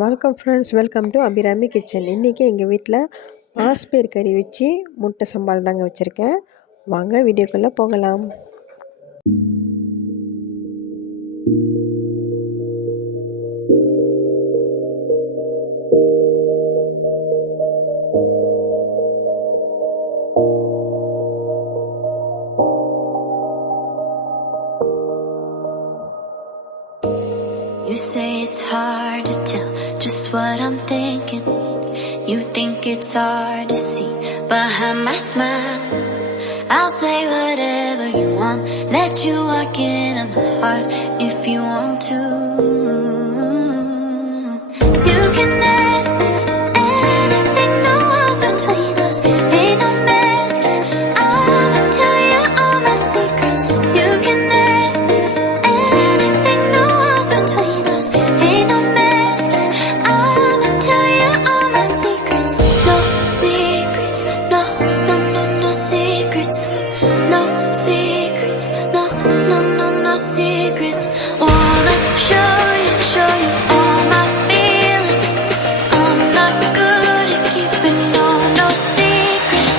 வணக்கம் friends, welcome to Abirami kitchen. இன்றைக்கி எங்கள் வீட்டில் பாஸ்பயிர் கறி வச்சு முட்டை சம்பால் தாங்க வச்சுருக்கேன். வாங்க வீடியோக்குள்ளே போகலாம். You say it's hard to tell just what I'm thinking. You think it's hard to see behind my smile. I'll say whatever you want, let you walk into my heart if you want to. You can ask me anything, no walls between us, ain't no mess. I'ma tell you all my secrets. You can ask me anything, no walls between us, ain't no mess. I'ma tell you all my secrets. No secrets, no, no, no, no secrets. No secrets, no, no, no, no secrets. Wanna show you all my feelings. I'm not good at keeping no secrets.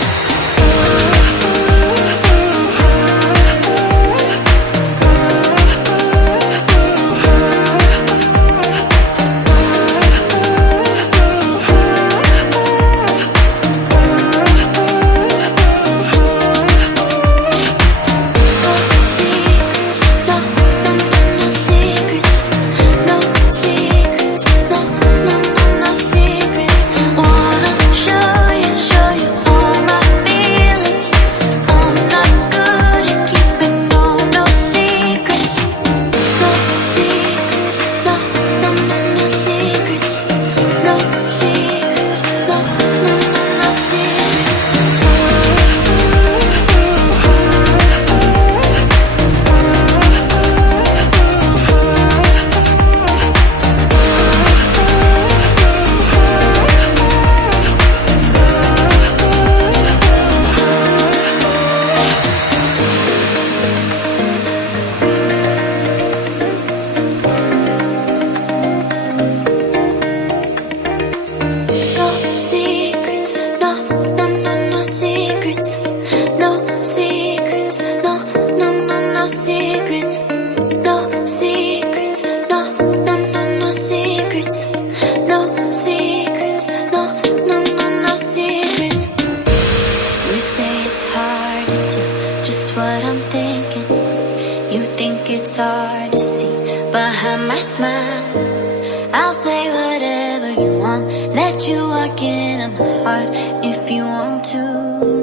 It's hard to see behind my smile. I'll say whatever you want, let you walk into my heart if you want to.